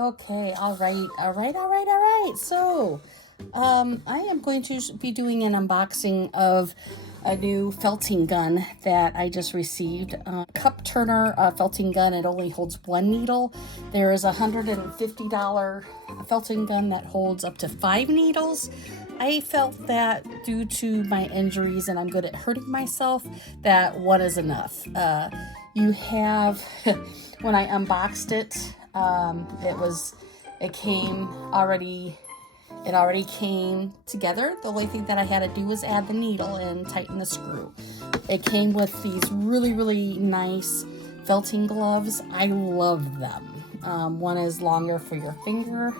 Okay, all right. So, I am going to be doing an unboxing of a new felting gun that I just received. Cupturner felting gun. It only holds one needle. There is a $150 felting gun that holds up to 5 needles. I felt that due to my injuries and I'm good at hurting myself, that one is enough. You have, when I unboxed it, it already came together. The only thing that I had to do was add the needle and tighten the screw. It came with these really nice felting gloves. I love them. One is longer for your finger,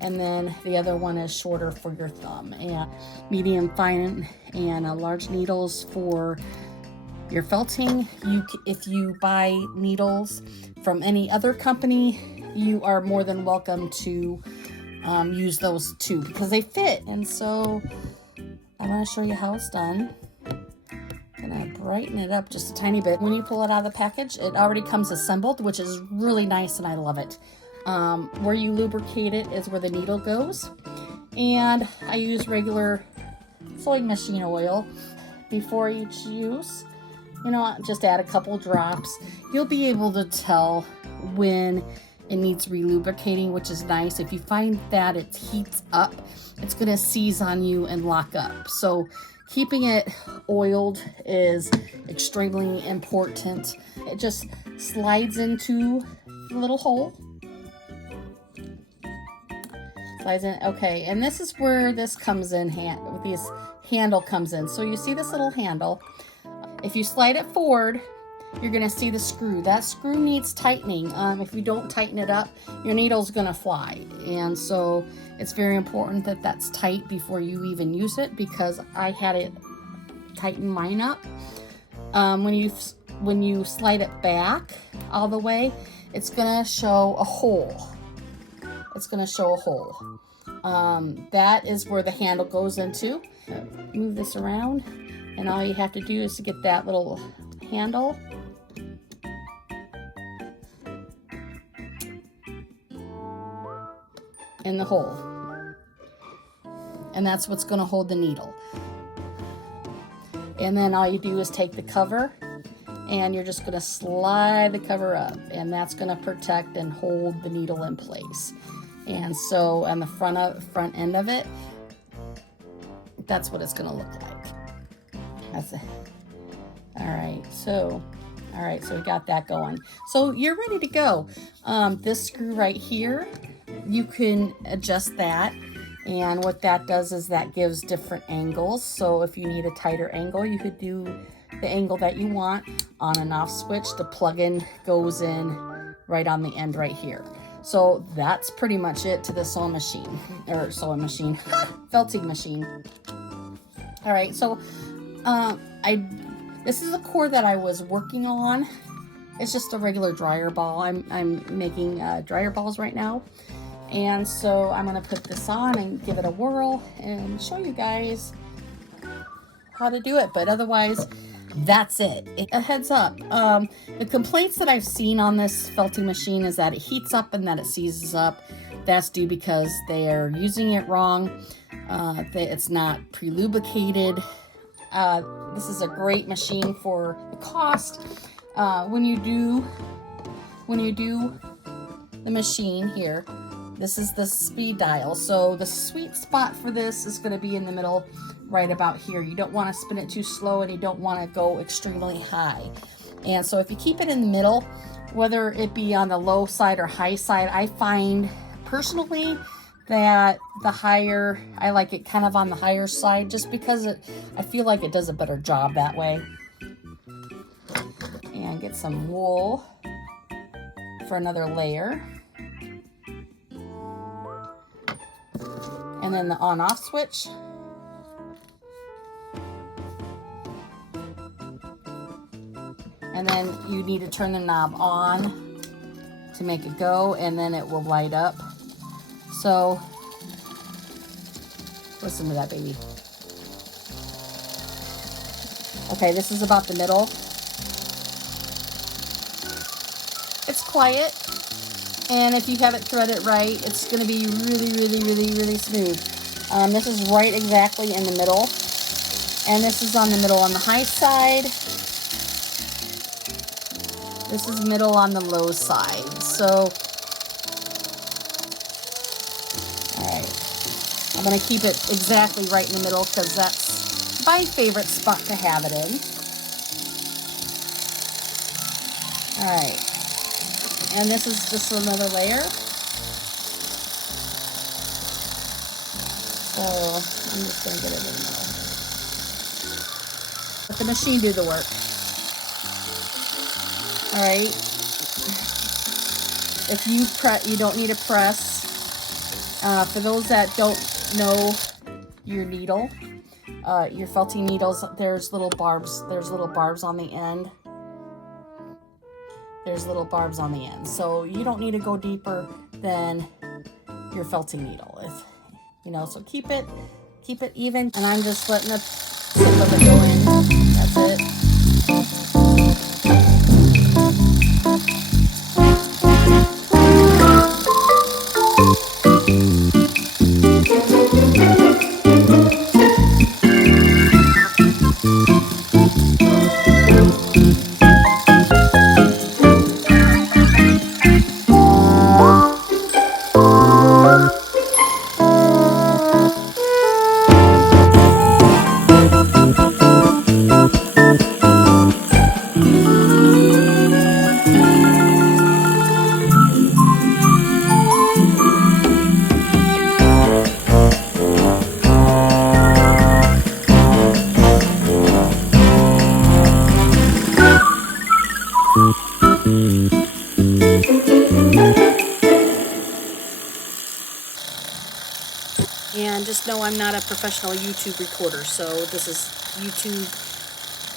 and then the other one is shorter for your thumb. And medium, fine, and large needles for your felting. If you buy needles from any other company, you are more than welcome to use those too, because they fit. And so I'm going to show you how it's done. I'm going to brighten it up just a tiny bit. When you pull it out of the package, it already comes assembled, which is really nice, and I love it. Where you lubricate it is where the needle goes. And I use regular sewing machine oil before each use. You know, just add a couple drops. You'll be able to tell when it needs relubricating, which is nice. If you find that it heats up, it's going to seize on you and lock up. So keeping it oiled is extremely important. It just slides into the little hole. Slides in. Okay, and this is where this comes in, this handle comes in. So you see this little handle. If you slide it forward, you're going to see the screw. That screw needs tightening. If you don't tighten it up, your needle's going to fly. And so it's very important that that's tight before you even use it, because I had it tighten mine up. When you slide it back all the way, it's going to show a hole. It's going to show a hole. That is where the handle goes into. Move this around, and all you have to do is to get that little handle in the hole, and that's what's going to hold the needle. And then all you do is take the cover, and you're just going to slide the cover up, and that's going to protect and hold the needle in place. And so on the front end of it, that's what it's going to look like. That's it. All right, so we got that going. So you're ready to go. This screw right here, you can adjust that, and what that does is that gives different angles. So if you need a tighter angle, you could do the angle that you want. On and off switch. The plug-in goes in right on the end right here. So that's pretty much it to the felting machine. All right, so this is a core that I was working on. It's just a regular dryer ball. I'm making dryer balls right now. And so I'm going to put this on and give it a whirl and show you guys how to do it. But otherwise, that's it. A heads up. The complaints that I've seen on this felting machine is that it heats up and that it seizes up. That's due because they are using it wrong. It's not pre-lubricated. This is a great machine for the cost. When you do the machine here, this is the speed dial. So the sweet spot for this is going to be in the middle, right about here. You don't want to spin it too slow, and you don't want to go extremely high. And so if you keep it in the middle, whether it be on the low side or high side, I find personally that I like it kind of on the higher side, just because I feel like it does a better job that way. And get some wool for another layer. And then the on-off switch. And then you need to turn the knob on to make it go, and then it will light up. So, listen to that, baby. Okay, this is about the middle. It's quiet. And if you have it threaded right, it's going to be really, really, really, really smooth. This is right exactly in the middle. And this is on the middle on the high side. This is middle on the low side. So, alright. I'm going to keep it exactly right in the middle because that's my favorite spot to have it in. Alright. And this is just another layer. So I'm just going to get it in the middle. Let the machine do the work. Alright. If you press, you don't need to press. For those that don't know your needle, your felting needles, there's little barbs. There's little barbs on the end. There's little barbs on the end. So you don't need to go deeper than your felting needle. So keep it even. And I'm just letting the tip of it go in. That's it. And just know I'm not a professional YouTube recorder, so this is YouTube.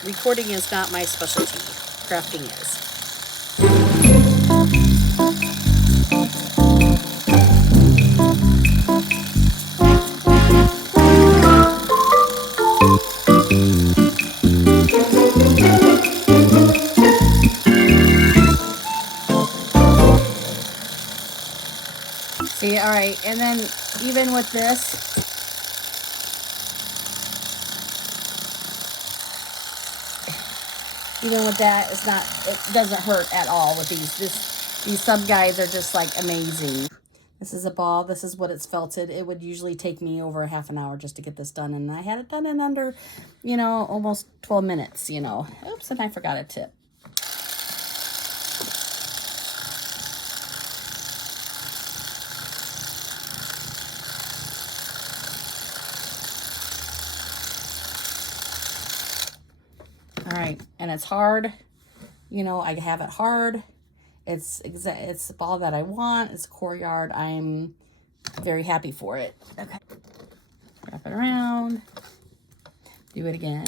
Recording is not my specialty. Crafting is. See, all right, and then even with this, even with that, it doesn't hurt at all with these. These sub guides are just like amazing. This is a ball. This is what it's felted. It would usually take me over a half an hour just to get this done, and I had it done in under, almost 12 minutes, Oops, and I forgot a tip. All right, and it's hard. I have it hard. It's the ball that I want. It's a core yard. I'm very happy for it. Okay, wrap it around. Do it again.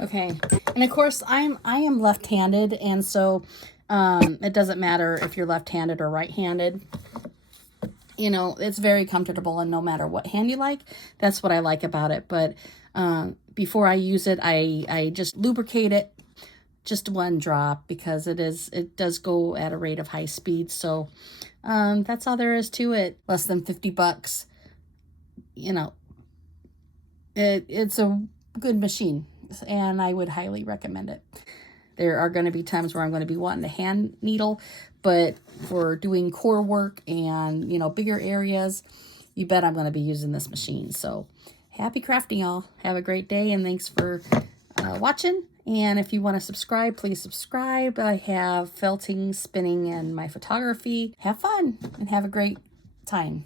Okay, and of course I am left-handed, and so it doesn't matter if you're left-handed or right-handed. You know, it's very comfortable, and no matter what hand you like, that's what I like about it. But before I use it, I just lubricate it, just one drop, because it does go at a rate of high speed. So that's all there is to it. Less than 50 bucks. You know, it's a good machine, and I would highly recommend it. There are going to be times where I'm going to be wanting to hand needle, but for doing core work and, you know, bigger areas, you bet I'm going to be using this machine. So happy crafting, y'all. Have a great day, and thanks for watching. And if you want to subscribe, please subscribe. I have felting, spinning, and my photography. Have fun and have a great time.